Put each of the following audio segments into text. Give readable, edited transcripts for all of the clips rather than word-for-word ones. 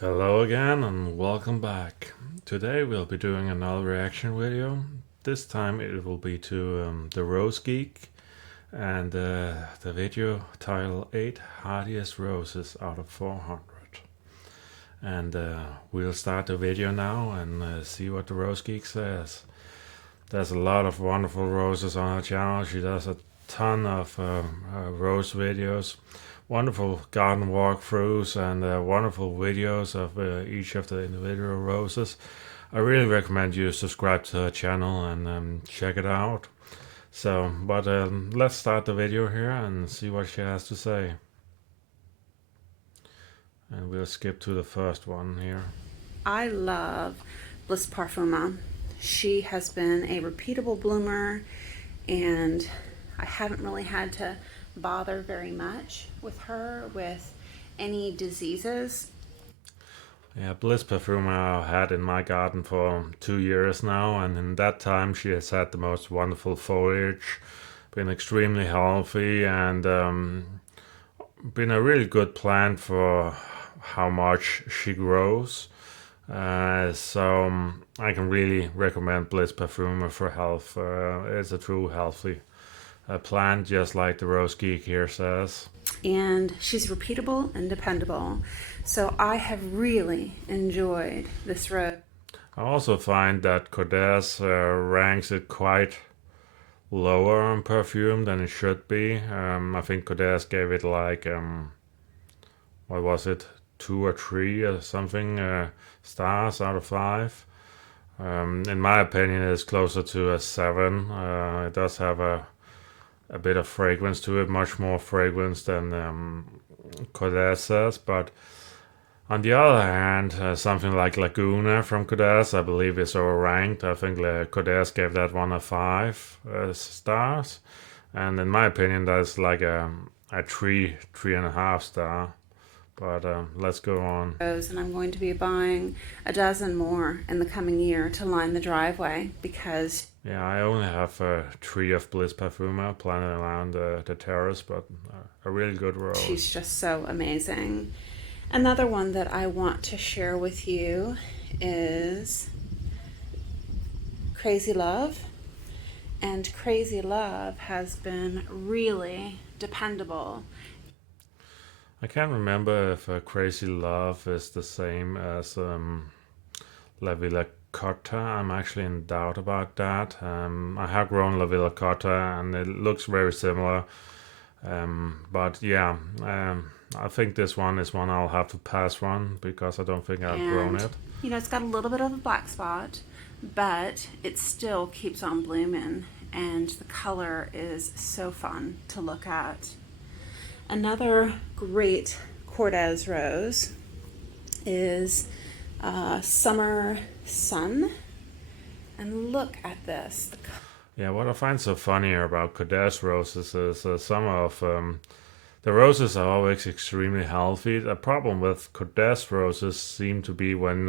Hello again and welcome back. Today we'll be doing another reaction video. This time it will be to the Rose Geek and the video title 8 Hardiest Roses out of 400. And we'll start the video now and see what the Rose Geek says. There's a lot of wonderful roses on her channel. She does a ton of rose videos, wonderful garden walkthroughs, and wonderful videos of each of the individual roses. I really recommend you subscribe to her channel and check it out. But let's start the video here and see what she has to say. And we'll skip to the first one here. I love Bliss Parfuma. She has been a repeatable bloomer, and I haven't really had to bother very much with her with any diseases. Yeah, Bliss Perfume I've had in my garden for 2 years now, and in that time she has had the most wonderful foliage, been extremely healthy, and been a really good plant for how much she grows. I can really recommend Bliss Perfume for health. It's a true healthy plant, just like the Rose Geek here says. And she's repeatable and dependable. So I have really enjoyed this rose. I also find that Codès ranks it quite lower on perfume than it should be. I think Codès gave it like, what was it, 2 or 3 or something stars out of 5. In my opinion, it's closer to a 7. It does have a bit of fragrance to it, much more fragrance than Codès says. But on the other hand, something like Laguna from Codès, I believe, is overranked. I think Codès gave that one a 5 stars. And in my opinion, that's like a 3.5 star. But let's go on. And I'm going to be buying a dozen more in the coming year to line the driveway because... Yeah, I only have a tree of Bliss Parfuma planted around the terrace, but a really good rose. She's just so amazing. Another one that I want to share with you is Crazy Love. And Crazy Love has been really dependable. I can't remember if Crazy Love is the same as La Villa Cotta. I'm actually in doubt about that. I have grown La Villa Cotta and it looks very similar. But yeah, I think this one is one I'll have to pass on because I don't think I've grown it. You know, it's got a little bit of a black spot, but it still keeps on blooming, and the color is so fun to look at. Another great Cortez rose is Summer Sun. And look at this. Yeah, what I find so funny about Codès roses is some of the roses are always extremely healthy. The problem with Codès roses seem to be when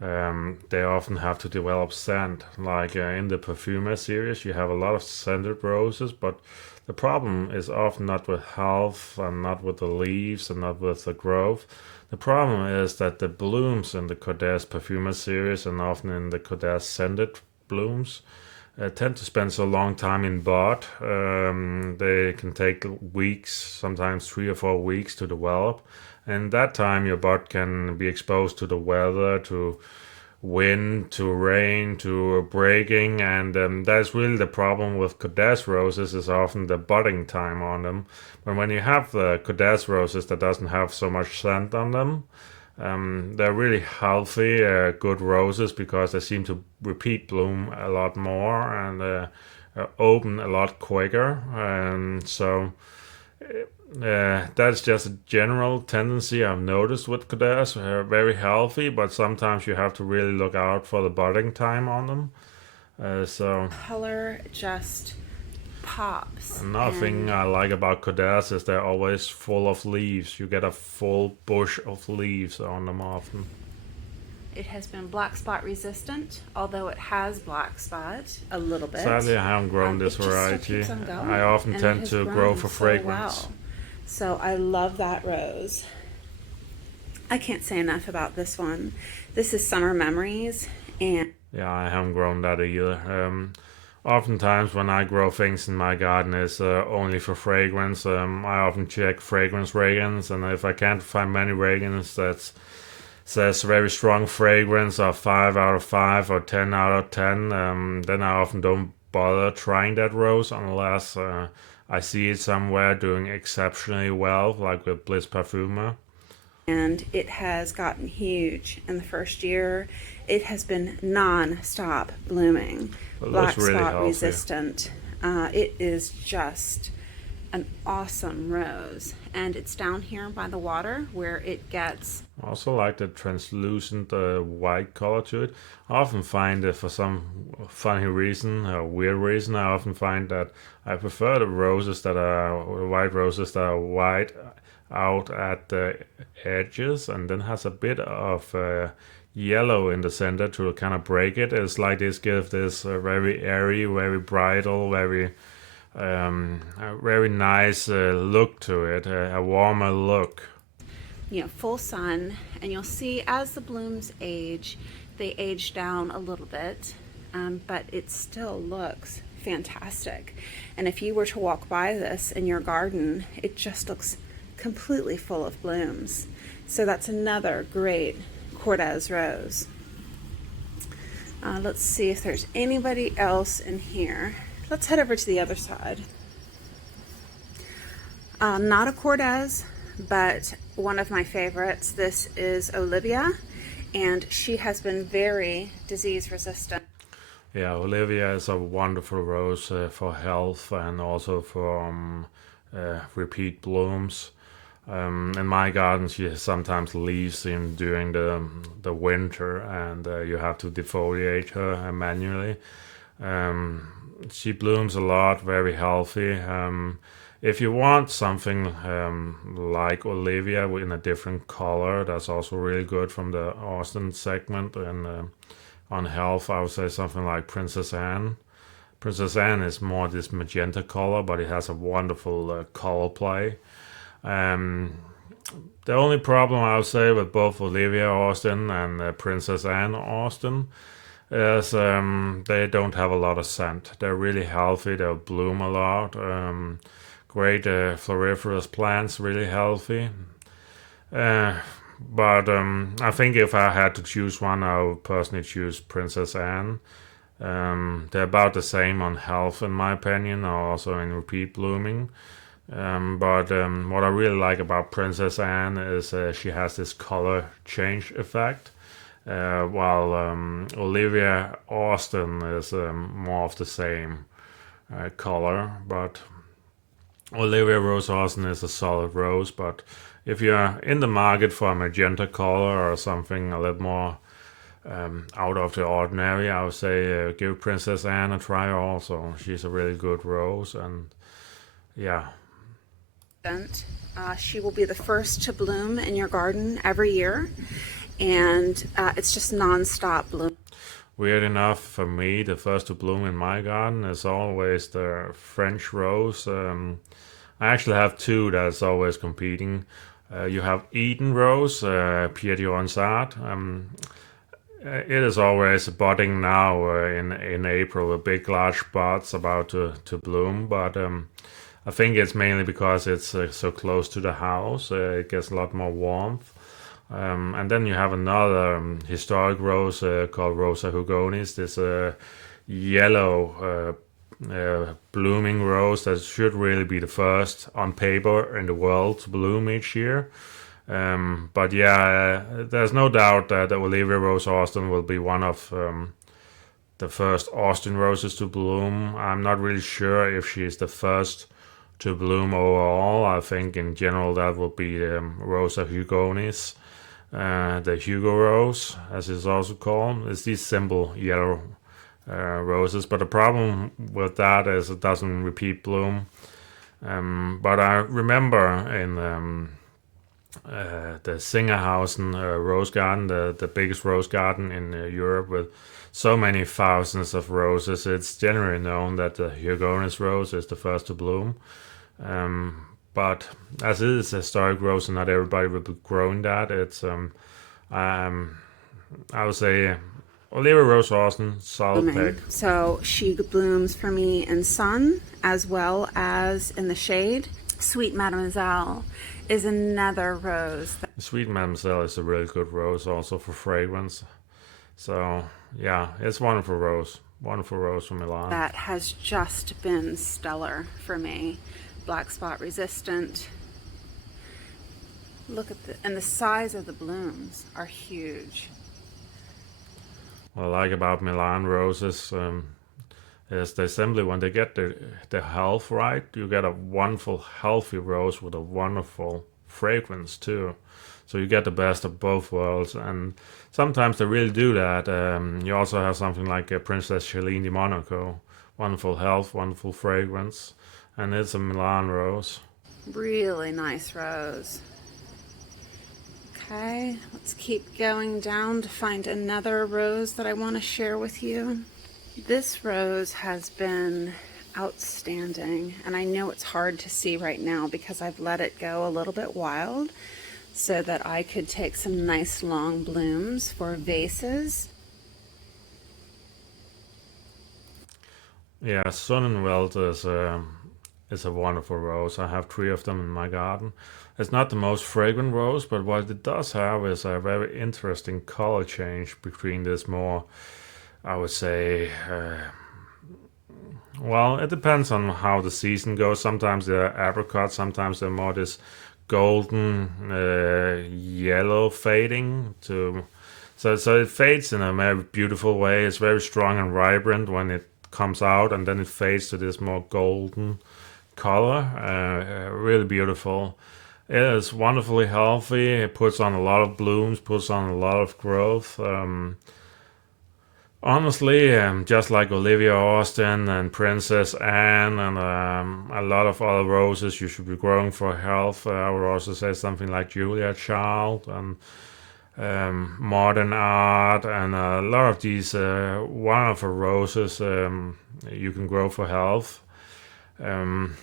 they often have to develop scent. Like in the Perfumer series, you have a lot of scented roses, but the problem is often not with health and not with the leaves and not with the growth. The problem is that the blooms in the Codès Perfumer series and often in the Codès scented blooms tend to spend so long time in bud. They can take weeks, sometimes 3 or 4 weeks to develop. And that time your bud can be exposed to the weather, to wind, to rain, to breaking, and that's really the problem with Codès roses is often the budding time on them. But when you have the Codès roses that doesn't have so much scent on them, they're really healthy, good roses because they seem to repeat bloom a lot more and open a lot quicker. That's just a general tendency I've noticed with Codès. They're very healthy, but sometimes you have to really look out for the budding time on them. Color just pops. Another thing I like about Codès is they're always full of leaves. You get a full bush of leaves on them often. It has been black spot resistant, although it has black spot a little bit. Sadly, I haven't grown this variety. I often tend to grow for fragrance. So I love that rose. I can't say enough about this one. This is Summer Memories, and Yeah, I haven't grown that either. Oftentimes, when I grow things in my garden, it's only for fragrance. I often check fragrance ratings, and if I can't find many ratings that says very strong fragrance or 5 out of 5 or 10 out of 10, then I often don't bother trying that rose unless I see it somewhere doing exceptionally well, like with Bliss Parfumer. it has gotten huge in the first year. It has been non-stop blooming, It looks black really spot healthy. resistant. It is just an awesome rose, and it's down here by the water where it gets. I also like the translucent white color to it. I often find that for some funny reason or weird reason, I often find that I prefer the roses that are white roses that are white out at the edges and then has a bit of yellow in the center to kind of break it. It's like this gives this very airy, very bridal, a very nice look to it, a warmer look. Full sun, and you'll see as the blooms age, they age down a little bit, but it still looks fantastic. And if you were to walk by this in your garden, it just looks completely full of blooms. So that's another great Cortez rose. Let's see if there's anybody else in here. Let's head over to the other side. Not a Cortez, but one of my favorites. This is Olivia, and she has been very disease resistant. Yeah, Olivia is a wonderful rose for health and also for repeat blooms. In my garden, she sometimes leaves in during the winter, and you have to defoliate her manually. She blooms a lot, very healthy. If you want something like Olivia in a different color, that's also really good from the Austin segment. And on health, I would say something like Princess Anne. Princess Anne is more this magenta color, but it has a wonderful color play. Um, the only problem I would say with both Olivia Austin and Princess Anne Austin is they don't have a lot of scent. They're really healthy. They'll bloom a lot. Great floriferous plants, really healthy. Uh, but I think if I had to choose one, I would personally choose Princess Anne. They're about the same on health, in my opinion, or also in repeat blooming. But what I really like about Princess Anne is she has this color change effect, while Olivia Austin is more of the same color. But Olivia Rose Austin is a solid rose. But if you're in the market for a magenta color or something a little more out of the ordinary, I would say give Princess Anne a try also. She's a really good rose, and yeah. She will be the first to bloom in your garden every year, and it's just non-stop bloom. Weird enough for me, the first to bloom in my garden is always the French rose. I actually have two that's always competing. You have Eden Rose, Pierre de Ronsard. It is always budding now in April with big large buds about to bloom, but I think it's mainly because it's so close to the house. It gets a lot more warmth. And then you have another historic rose called Rosa Hugonis. This yellow blooming rose that should really be the first on paper in the world to bloom each year. But yeah, there's no doubt that Olivia Rose Austin will be one of the first Austin roses to bloom. I'm not really sure if she is the first to bloom overall. I think in general that will be Rosa Hugonis, the Hugo Rose, as it's also called. It's these simple yellow roses, but the problem with that is it doesn't repeat bloom. But I remember in the Singerhausen rose garden, the biggest rose garden in Europe with so many thousands of roses, it's generally known that the Hugonis rose is the first to bloom. but as it is a historic rose and not everybody will be growing that, it's um I would say Olivia Rose Austin, solid blooming. pick. So she blooms for me in sun as well as in the shade. Sweet Mademoiselle is another rose Sweet Mademoiselle is a really good rose also for fragrance. So yeah, it's wonderful rose from Milan. that has just been stellar for me. Black spot resistant. Look at and the size of the blooms are huge. What I like about Milan roses is they simply, when they get the health right, you get a wonderful healthy rose with a wonderful fragrance too. So you get the best of both worlds, and sometimes they really do that. You also have something like a Princess Céline de Monaco, wonderful health, wonderful fragrance, and it's a Milan rose. Really nice rose. Okay, let's keep going down to find another rose that I want to share with you. This rose has been outstanding, and I know it's hard to see right now because I've let it go a little bit wild so that I could take some nice long blooms for vases. Yeah, Sonnenwelt is a wonderful rose. I have 3 of them in my garden. It's not the most fragrant rose, but what it does have is a very interesting color change between this more, I would say, well, it depends on how the season goes. Sometimes they're apricot, sometimes they're more this golden yellow fading to. So it fades in a very beautiful way. It's very strong and vibrant when it comes out, and then it fades to this more golden color. Really beautiful. It is wonderfully healthy. It puts on a lot of blooms, puts on a lot of growth. Honestly, just like Olivia Austin and Princess Anne and a lot of other roses you should be growing for health. I would also say something like Julia Child and modern art and a lot of these wonderful roses you can grow for health. Um,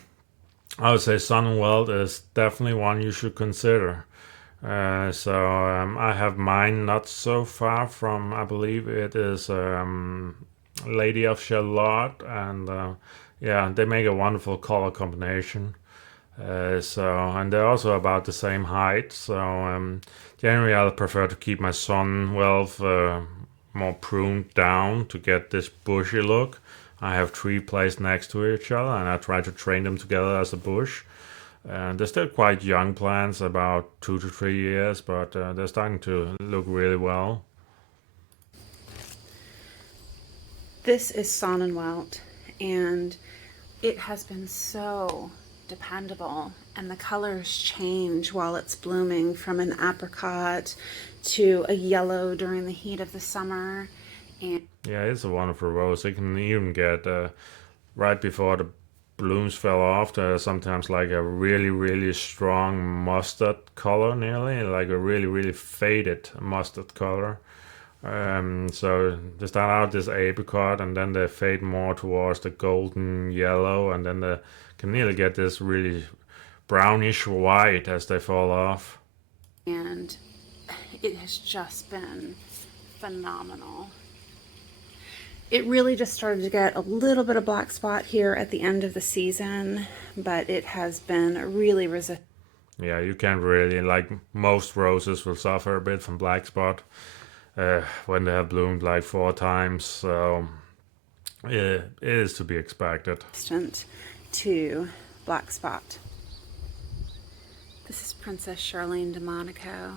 I would say Sunweld is definitely one you should consider. I have mine not so far from, I believe it is Lady of Charlotte, and yeah, they make a wonderful color combination. And they're also about the same height. Generally, I prefer to keep my Sunwelf more pruned down to get this bushy look. I have 3 placed next to each other, and I try to train them together as a bush. They're still quite young plants, about 2 to 3 years, but they're starting to look really well. This is Sonnenwelt, and it has been so dependable, and the colors change while it's blooming from an apricot to a yellow during the heat of the summer. And yeah, it's a wonderful rose. It can even get right before the blooms fell off, there's sometimes like a really, really strong mustard color, nearly like a really, really faded mustard color. So they start out this apricot, and then they fade more towards the golden yellow, and then they can nearly get this really brownish white as they fall off. And it has just been phenomenal. It really just started to get a little bit of black spot here at the end of the season, but it has been really resistant. Yeah, you can't really, like most roses will suffer a bit from black spot when they have bloomed like 4 times. So yeah, it is to be expected. Resistant to black spot. This is Princess Charlene de Monaco.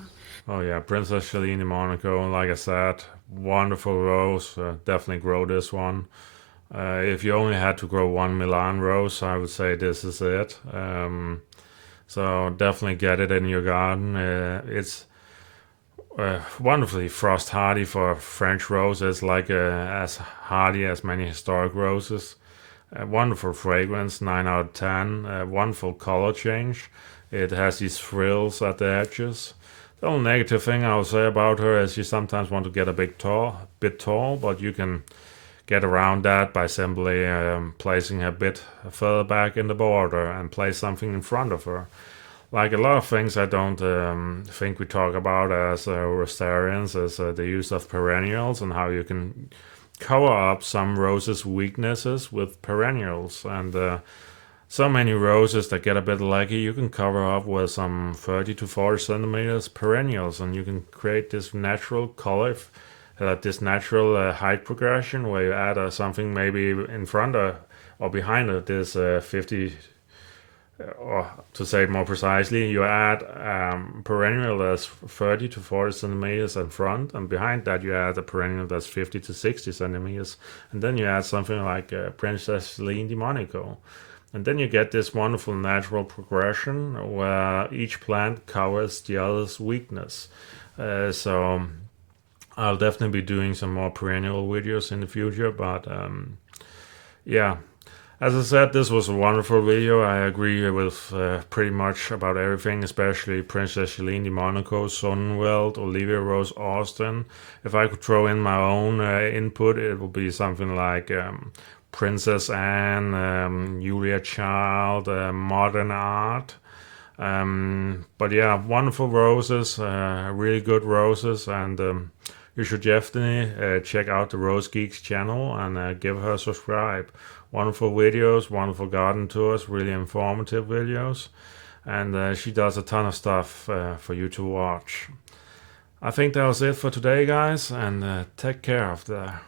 Oh yeah, Princess Céline de Monaco, like I said, wonderful rose. Definitely grow this one. If you only had to grow one Milan rose, I would say this is it. So definitely get it in your garden. It's wonderfully frost hardy for French roses, like as hardy as many historic roses. Wonderful fragrance, 9 out of 10. Wonderful color change. It has these frills at the edges. The only negative thing I would say about her is you sometimes want to get a bit tall, but you can get around that by simply placing a bit further back in the border and place something in front of her. Like a lot of things I don't think we talk about as rosarians is the use of perennials and how you can cover up some roses' weaknesses with perennials. And so many roses that get a bit leggy, you can cover up with some 30 to 40 centimeters perennials, and you can create this natural color, this natural height progression where you add something maybe in front of or behind this 50, or to say it more precisely, you add perennial that's 30 to 40 centimeters in front, and behind that you add a perennial that's 50 to 60 centimeters, and then you add something like Princess Celine de Monaco. And then you get this wonderful natural progression where each plant covers the other's weakness. So I'll definitely be doing some more perennial videos in the future, but yeah. As I said, this was a wonderful video. I agree with pretty much about everything, especially Princess Celine de Monaco, Sunweld, Olivia Rose Austin. If I could throw in my own input, it would be something like Princess Anne, Julia Child, modern art. But yeah, wonderful roses, really good roses, and you should definitely check out the Rose Geeks channel and give her a subscribe. Wonderful videos, wonderful garden tours, really informative videos, and she does a ton of stuff for you to watch. I think that was it for today, guys, and take care of there.